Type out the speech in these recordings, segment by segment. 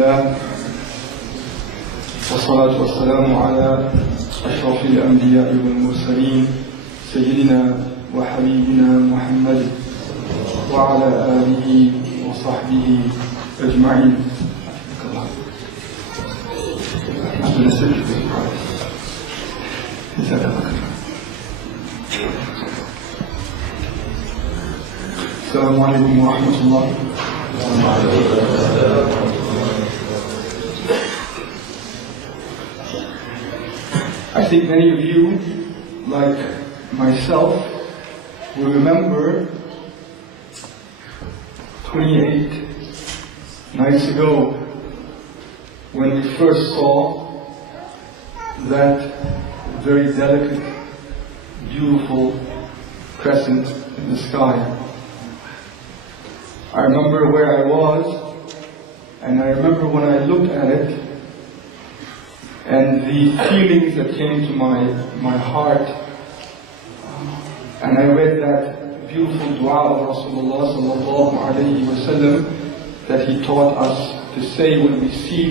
الله والصلاة والسلام على أشرف الأنبياء والمرسلين سيدنا وحبيبنا محمد وعلى آله وصحبه أجمعين. السلام عليكم ورحمة الله. I think many of you, like myself, will remember 28 nights ago when we first saw that very delicate, beautiful crescent in the sky. I remember where I was, and I remember when I looked at it, and the feelings that came to my heart, and I read that beautiful dua of Rasulullah sallallahu alayhi wa sallam that he taught us to say when we see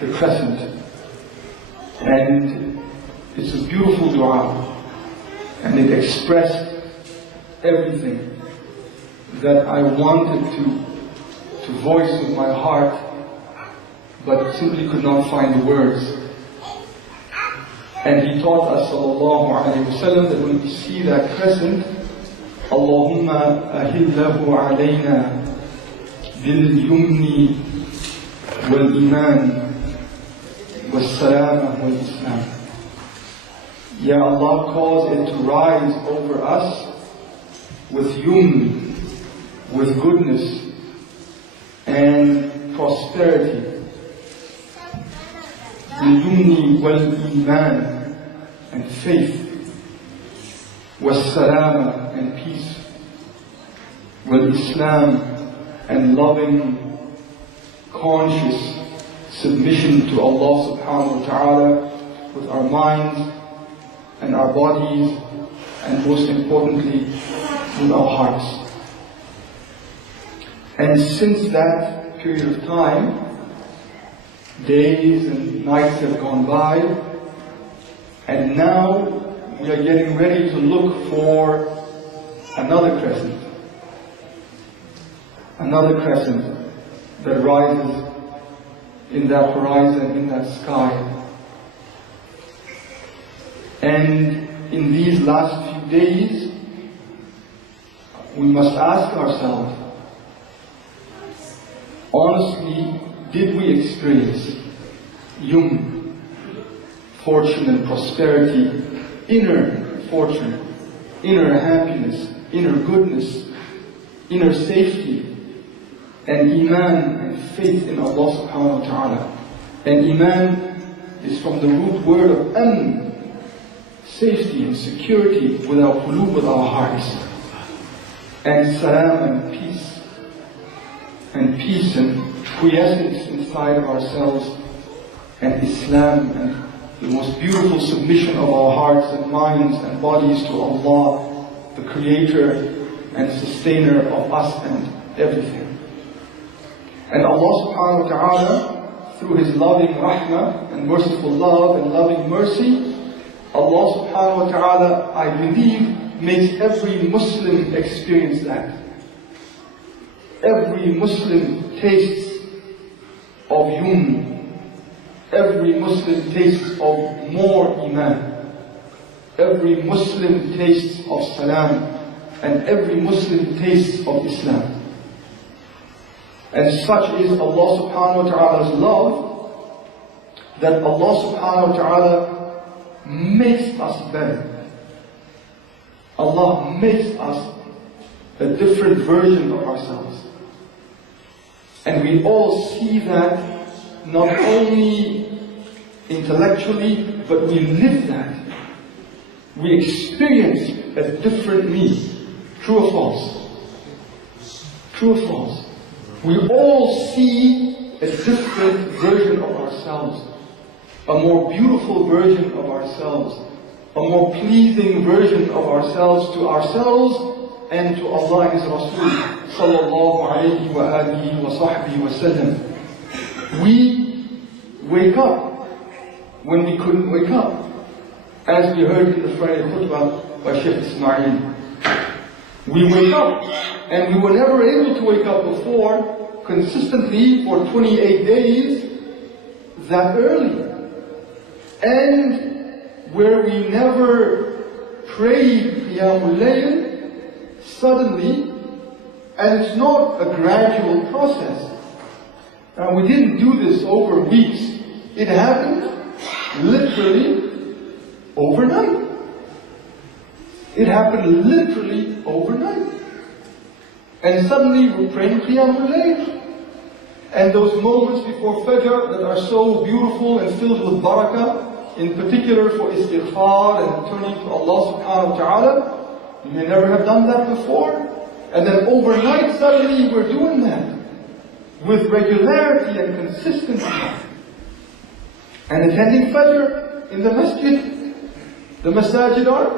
the crescent. And it's a beautiful dua, and it expressed everything that I wanted to voice with my heart, but simply could not find the words. And he taught us sallallahu alayhi wa sallam that when we see that crescent, Allahumma ahillahu alayna bil yumni wal iman wal salama wal islam. Ya Allah, cause it to rise over us with yumn, with goodness and prosperity. Bil-yumni wal-iman, and faith. Was-salama, and peace. Wal-islam, and loving, conscious submission to Allah subhanahu wa ta'ala with our minds and our bodies, and most importantly, with our hearts. And since that period of time, days and nights have gone by, and now we are getting ready to look for another crescent. Another crescent that rises in that horizon, in that sky. And in these last few days, we must ask ourselves, honestly, did we experience fortune and prosperity, inner fortune, inner happiness, inner goodness, inner safety, and iman and faith in Allah subhanahu wa ta'ala? And iman is from the root word of amn, safety and security with our qulub, with our hearts, and salam and peace and quiescence inside of ourselves, and Islam and the most beautiful submission of our hearts and minds and bodies to Allah, the Creator and Sustainer of us and everything. And Allah subhanahu wa ta'ala, through His loving rahmah and merciful love and loving mercy, Allah subhanahu wa ta'ala, I believe, makes every Muslim experience that. Every Muslim tastes of every Muslim tastes of more iman. Every Muslim tastes of salam, and every Muslim tastes of Islam. And such is Allah subhanahu wa ta'ala's love, that Allah subhanahu wa ta'ala makes us better. Allah makes us a different version of ourselves. And we all see that not only intellectually, but we live that. We experience a different me. True or false? True or false? We all see a different version of ourselves. A more beautiful version of ourselves. A more pleasing version of ourselves to ourselves and to Allah and His Rasul sallallahu alayhi wa alihi wa sahbihi wa sallam. We wake up when we couldn't wake up. As we heard in the Friday khutbah by Sheikh Ismail. We wake up, and we were never able to wake up before consistently for 28 days that early. And where we never prayed Qiyamul Layl, suddenly, and it's not a gradual process. We didn't do this over weeks. It happened literally overnight. It happened literally overnight. And suddenly we're praying Qiyamul Layl. And those moments before Fajr that are so beautiful and filled with barakah, in particular for istighfar and turning to Allah subhanahu wa ta'ala, you may never have done that before. And then overnight suddenly we're doing that with regularity and consistency. And attending Fajr in the masjid. The masajid are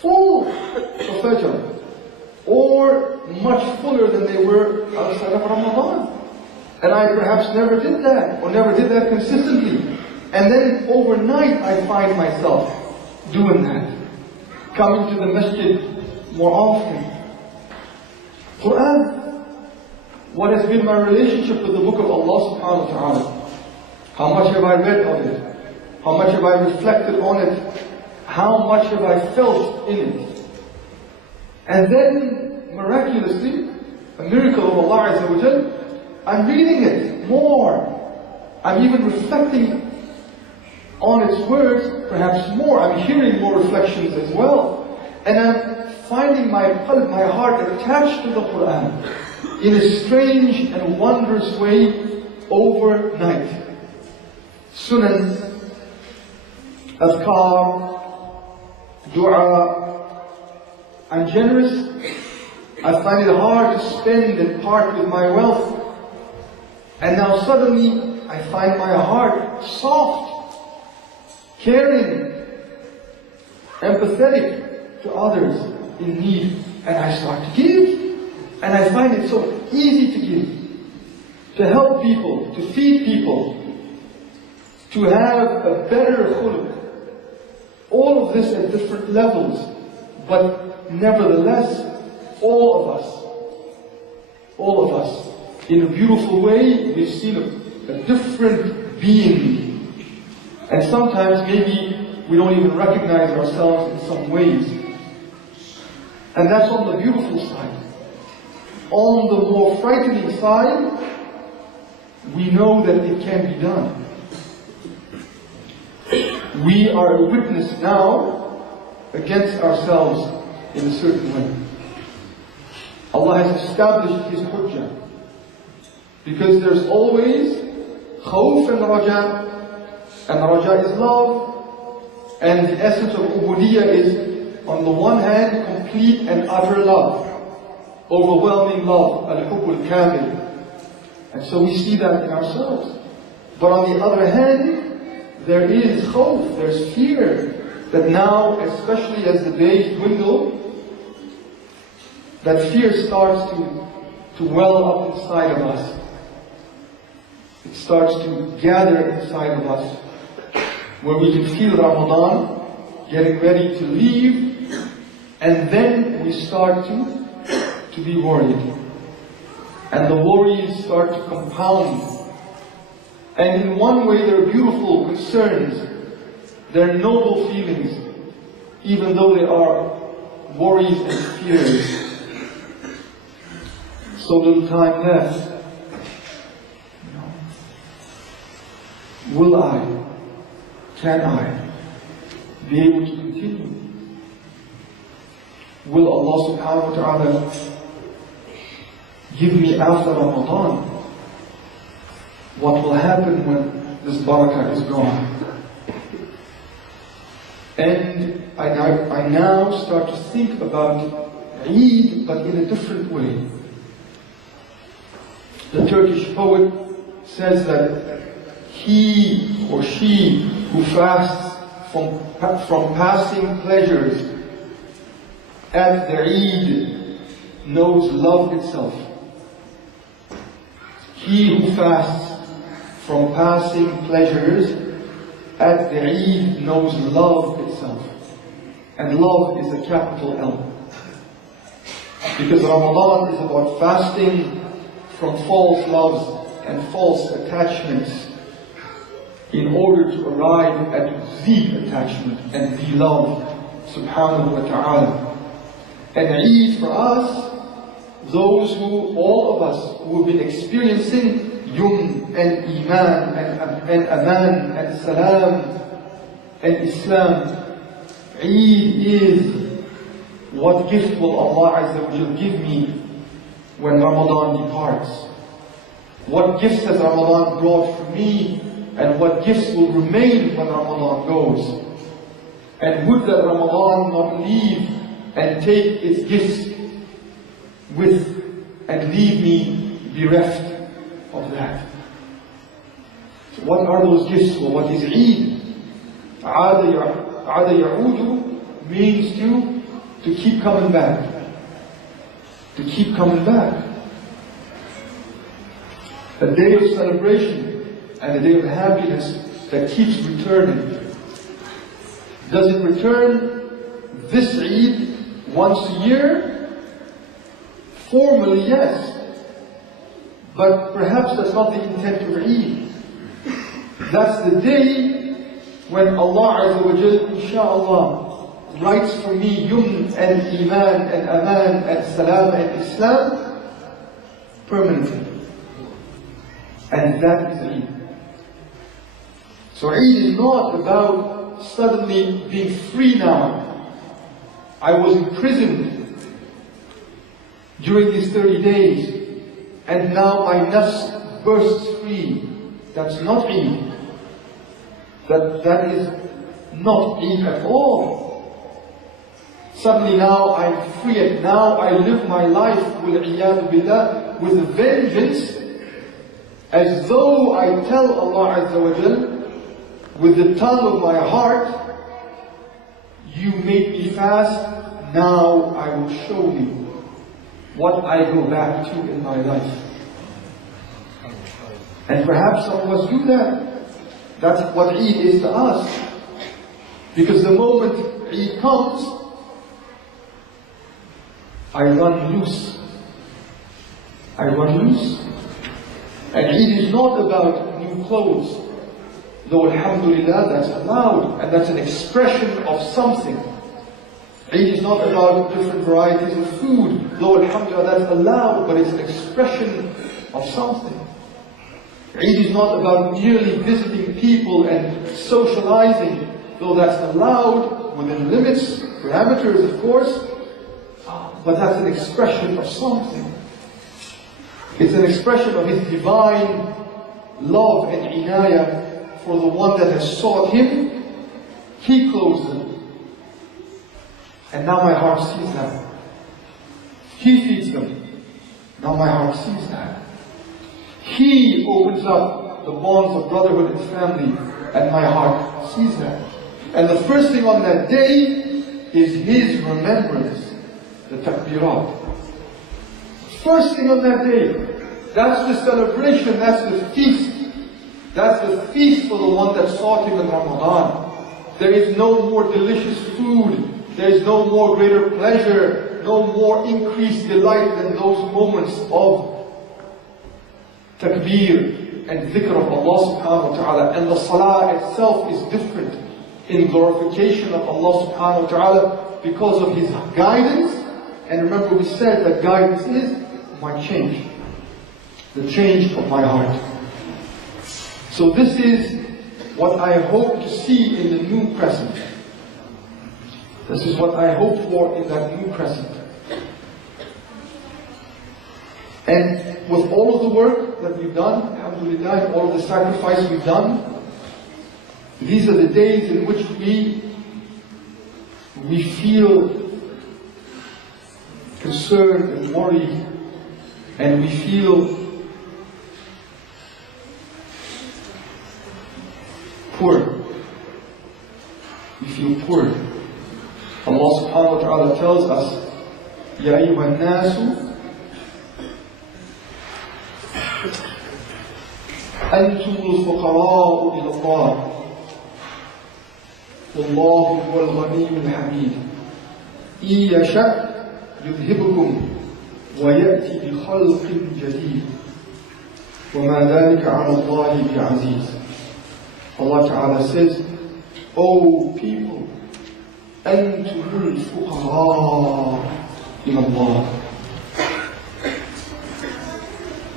full of Fajr, or much fuller than they were outside of Ramadan. And I perhaps never did that, or never did that consistently. And then overnight I find myself doing that, coming to the masjid more often. Quran, what has been my relationship with the book of Allah subhanahu wa ta'ala? How much have I read of it? How much have I reflected on it? How much have I felt in it? And then, miraculously, a miracle of Allah Azza wa Jal, I'm reading it more. I'm even reflecting on its words, perhaps more. I'm hearing more reflections as well. And I'm finding my heart attached to the Quran in a strange and wondrous way overnight. Sunan, Azkar, Dua. I'm generous. I find it hard to spend and part with my wealth. And now suddenly I find my heart soft, caring, empathetic to others in need. And I start to give. And I find it so easy to give. To help people, to feed people, to have a better khuluq. All of this at different levels. But nevertheless, all of us, in a beautiful way, we've seen a different being. And sometimes maybe we don't even recognize ourselves in some ways. And that's on the beautiful side. On the more frightening side, we know that it can be done. We are a witness now against ourselves in a certain way. Allah has established His hujjah. Because there's always khawf and raja. And raja is love. And the essence of ubudiyyah is, on the one hand, complete and utter love. Overwhelming love. Al-hub al-kamil. And so we see that in ourselves. But on the other hand, there is khawf, there's fear. That now, especially as the days dwindle, that fear starts to well up inside of us. It starts to gather inside of us, where we can feel Ramadan getting ready to leave, and then we start to be worried. And the worries start to compound. And in one way they're beautiful concerns, they're noble feelings, even though they are worries and fears. So little time left. Will I, can I be able to continue? Will Allah subhanahu wa ta'ala give me after Ramadan? What will happen when this barakah is gone? And I now start to think about Eid, but in a different way. The Turkish poet says that he or she who fasts from passing pleasures at their Eid knows love itself. He who fasts from passing pleasures, as the Eid knows love itself. And love is a capital L. Because Ramadan is about fasting from false loves and false attachments in order to arrive at the attachment and the love, subhanahu wa ta'ala. And Eid for us, those who, all of us, who have been experiencing Yumn and Iman and Aman and Salam and Islam, Eid is what gift will Allah Azza wa Jal give me when Ramadan departs? What gifts has Ramadan brought for me, and what gifts will remain when Ramadan goes? And would that Ramadan not leave and take its gifts with and leave me bereft of that? So what are those gifts? Well, what is Eid? Ada ya'udu means to keep coming back. To keep coming back. A day of celebration and a day of happiness that keeps returning. Does it return this Eid once a year? Formally, yes. But perhaps that's not the intent of Eid. That's the day when Allah Azza wa Jal, inshaAllah, writes for me Yumn and Iman and Aman and Salam and Islam permanently. And that is Eid. So Eid is not about suddenly being free now. I was imprisoned during these 30 days and now my nafs bursts free. That's not Eid. That is not Eid at all. Suddenly now I'm free and now I live my life with Iyadu Billah, with a vengeance, as though I tell Allah Azza wa Jal with the tongue of my heart, you made me fast, now I will show you what I go back to in my life. And perhaps some of us do that. That's what Eid is to us. Because the moment Eid comes, I run loose. I run loose. And Eid is not about new clothes. Though alhamdulillah, that's allowed. And that's an expression of something. Eid is not about different varieties of food. Though alhamdulillah, that's allowed. But it's an expression of something. Eid is not about merely visiting people and socializing, though that's allowed within limits, parameters of course, but that's an expression of something. It's an expression of His divine love and inayah for the one that has sought Him. He clothes them. And now my heart sees that. He feeds them. Now my heart sees that. He opens up the bonds of brotherhood and family, and my heart sees that. And the first thing on that day is His remembrance, the takbirat. First thing on that day, that's the celebration, that's the feast. That's the feast for the one that sought Him in Ramadan. There is no more delicious food, there is no more greater pleasure, no more increased delight than those moments of takbir and dhikr of Allah subhanahu wa ta'ala. And the salah itself is different in glorification of Allah subhanahu wa ta'ala because of His guidance. And remember we said that guidance is my change. The change of my heart. So this is what I hope to see in the new crescent. This is what I hope for in that new crescent. And with all of the work that we've done, alhamdulillah, and all of the sacrifice we've done, these are the days in which we feel concerned and worried, and we feel poor. We feel poor. Allah subhanahu wa ta'ala tells us, Ya ayyuhan nasu أنتم الفقراء إلى الله والله هو الغني الحميد إن يشأ يذهبكم ويأتي بخلق جديد وما ذلك على الله بعزيز. Allah Ta'ala says, O people, أنتم الفقراء إلى الله.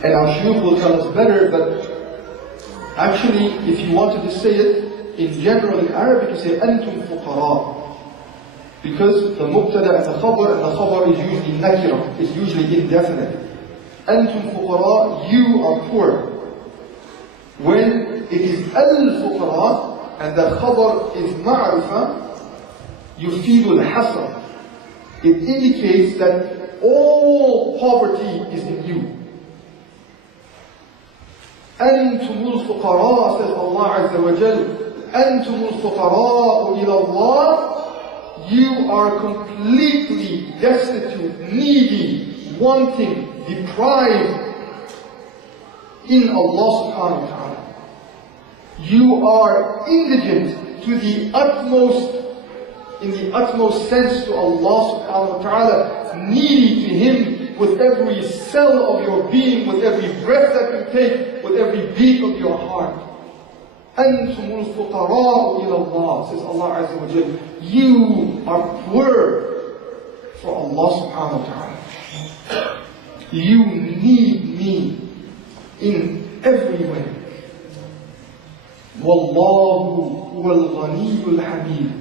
And our Shaykh will tell us better, but actually, if you wanted to say it in general in Arabic, you say أنتم فقراء. Because the mubtada and the khabar is usually nakira, it's usually indefinite. أنتم فقراء, you are poor. When it is al-fuqara and the khabar is ma'rifa, يفيد الحصر. It indicates that all poverty is in you. أنتم الفقراء, says Allah Azza wa Jal. أنتم الفقراء إلى الله. You are completely destitute, needy, wanting, deprived in Allah subhanahu wa ta'ala. You are indigent to the utmost, in the utmost sense to Allah subhanahu wa ta'ala, needy to Him with every cell of your being, with every breath that you take, with every beat of your heart. أنتم الفقراء إلى الله, says Allah Azza wa Jal. You are poor for Allah subhanahu wa ta'ala. You need me in every way. Wallahu huwal ghaniyul hamid.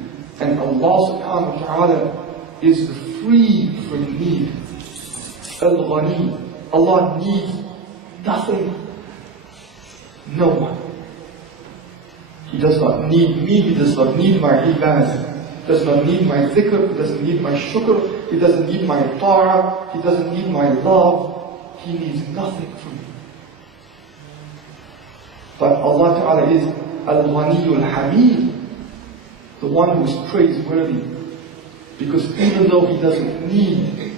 And Allah subhanahu wa ta'ala is free from need. Al-Ghani. Allah needs nothing, no one. He does not need me, He does not need my ibadah, He does not need my dhikr, He doesn't need my shukr, He doesn't need my ta'ah, He doesn't need my love, He needs nothing from me. But Allah Ta'ala is Al-Ghaniyul Hamid, the one who is praiseworthy, because even though He doesn't need,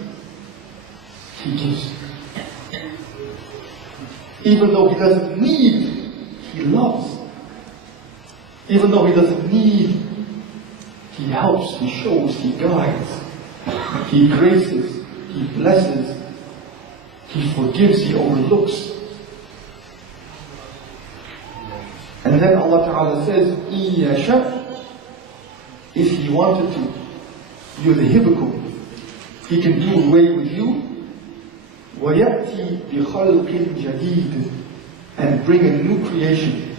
He gives. Even though He doesn't need, He loves. Even though He doesn't need, He helps, He shows, He guides, He graces, He blesses, He forgives, He overlooks. And then Allah Ta'ala says, إِن يَشَأْ, if He wanted to, يُذْهِبْكُمْ, He can do away with you, وَيَأْتِي بِخَلْقٍ جَدِيدٍ, and bring a new creation.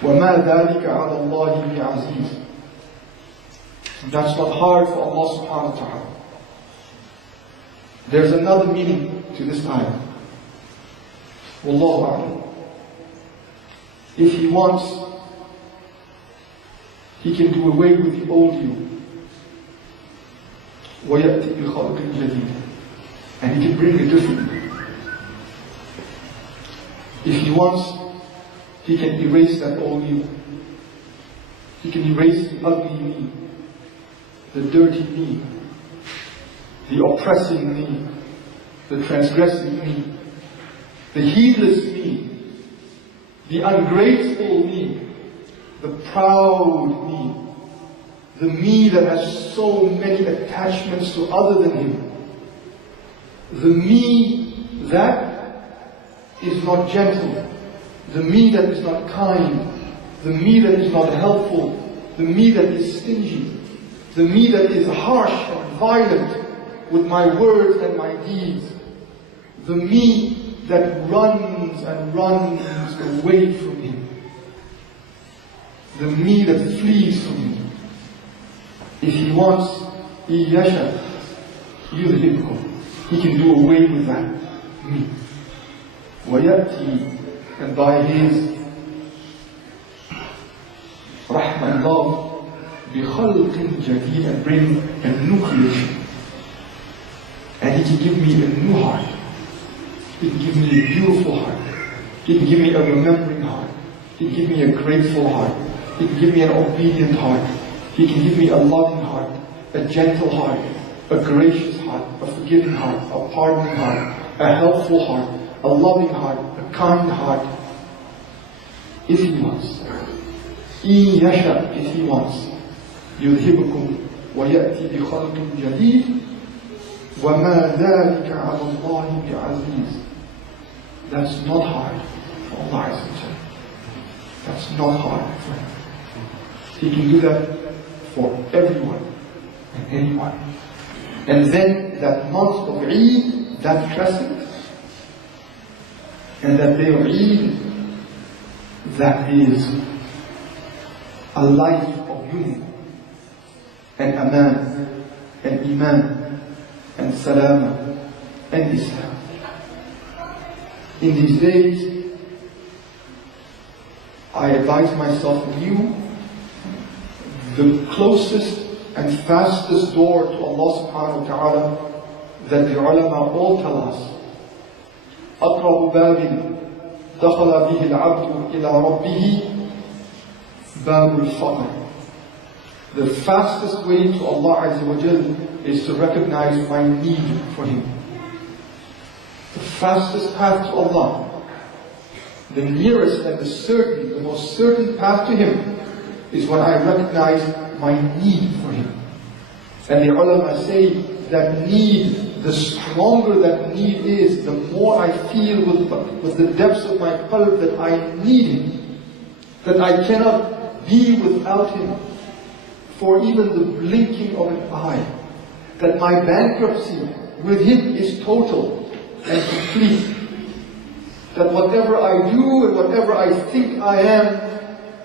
وَمَا ذَلِكَ عَلَى اللَّهِ بِعَزِيزٍ. That's not hard for Allah subhanahu wa ta'ala. There's another meaning to this ayah. Wallahu a'lam. If He wants, He can do away with the old you. وَيَأْتِي بِخَلْقٍ جَدِيدٍ, and He can bring a different you. If He wants, He can erase that old you. He can erase the ugly me, the dirty me, the oppressing me, the transgressing me, the heedless me, the ungrateful me, the proud me, the me that has so many attachments to other than Him, the me that is not gentle, the me that is not kind, the me that is not helpful, the me that is stingy, the me that is harsh and violent with my words and my deeds, the me that runs and runs away from Him, the me that flees from Him. If He wants, إِن يَشَأْ يُذْهِبْكُمْ, He can do away with that me. وَيَأْتِي, and by His rahmah and love, بِخَلْقٍ جَدِيدٍ, and bring a new creation. And He can give me a new heart. He can give me a beautiful heart. He can give me a remembering heart. He can give me a grateful heart. He can give me an obedient heart. He can give me a loving heart, a gentle heart, a gracious heart, a forgiving heart, a pardoning heart, a helpful heart, a loving heart, a kind heart, if He wants. إِن يَشَأْ, if He wants. يُذْهِبْكُمْ وَيَأْتِي بِخَلْقٍ جَدِيدٍ وَمَا ذَلِكَ عَلَى اللَّهِ بِعَزِيزٍ. That's not hard for Allah Azza wa Jalla. That's not hard for Him. He can do that for everyone and anyone. And then that month of Eid, that crescent, and that day of Eid, that is a life of unity and aman and iman and salama and Islam. In these days, I advise myself and you, the closest and fastest door to Allah subhanahu wa ta'ala that the ulama all tell us, أقرب باب دخل به العبد إلى ربه باب الفقر. The fastest way to Allah Azza wa Jal is to recognize my need for Him. The fastest path to Allah, the nearest and the most certain path to Him is when I recognize my need for Him. And the ulama say that need, the stronger that need is, the more I feel with the depths of my qalb that I need Him, that I cannot be without Him for even the blinking of an eye, that my bankruptcy with Him is total and complete, that whatever I do and whatever I think I am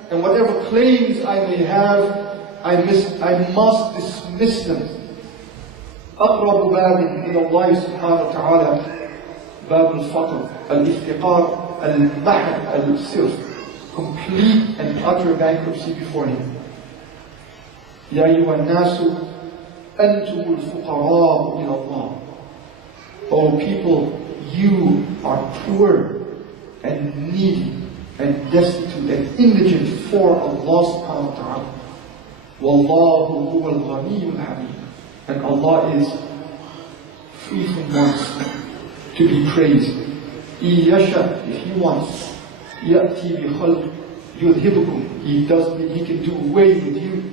and whatever claims I may have, I must dismiss them. أقرب باب إلى الله سبحانه وتعالى باب الفقر الافتقار المحض الصرف, complete and utter bankruptcy before Him. يا أيها الناس أنتم الفقراء إلى الله. O people, you are poor and needy and destitute and indigent for Allah subhanahu wa ta'ala. وَاللَّهُ هُوَ الْغَنِيُّ الْحَمِيدُ. And Allah is free from wants, to be praised. إِن يَشَأْ, if He wants, يَأْتِي بِخَلْقٍ يُذْهِبْكُمْ, He can do away with you.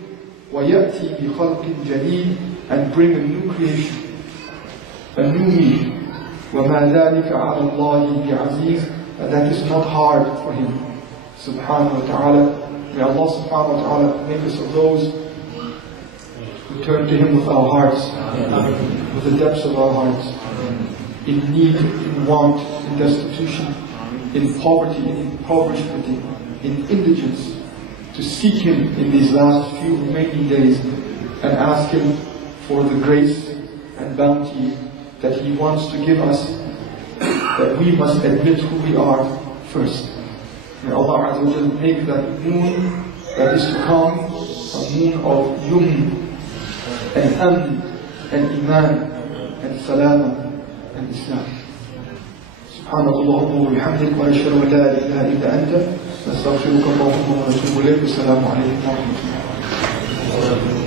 وَيَأْتِي بِخَلْقٍ جَدِيدٍ, and bring a new creation, a new me. وَمَا ذَلِكَ عَلَى اللَّهِ بِعَزِيزٍ. And that is not hard for Him, subhanahu wa ta'ala. May Allah subhanahu wa ta'ala make us of those who turn to Him with our hearts, with the depths of our hearts, in need, in want, in destitution, in poverty, in impoverishment, in indigence, to seek Him in these last few remaining days and ask Him for the grace and bounty that He wants to give us, that we must admit who we are first. May Allah Azza wa Jal make that moon that is to come a moon of yumn and amn and iman and salama and Islam. سبحانك اللهم وبحمدك ونشهد أن لا إله إلا أنت نستغفرك اللهم ونتوب إليك. والسلام عليكم ورحمة الله.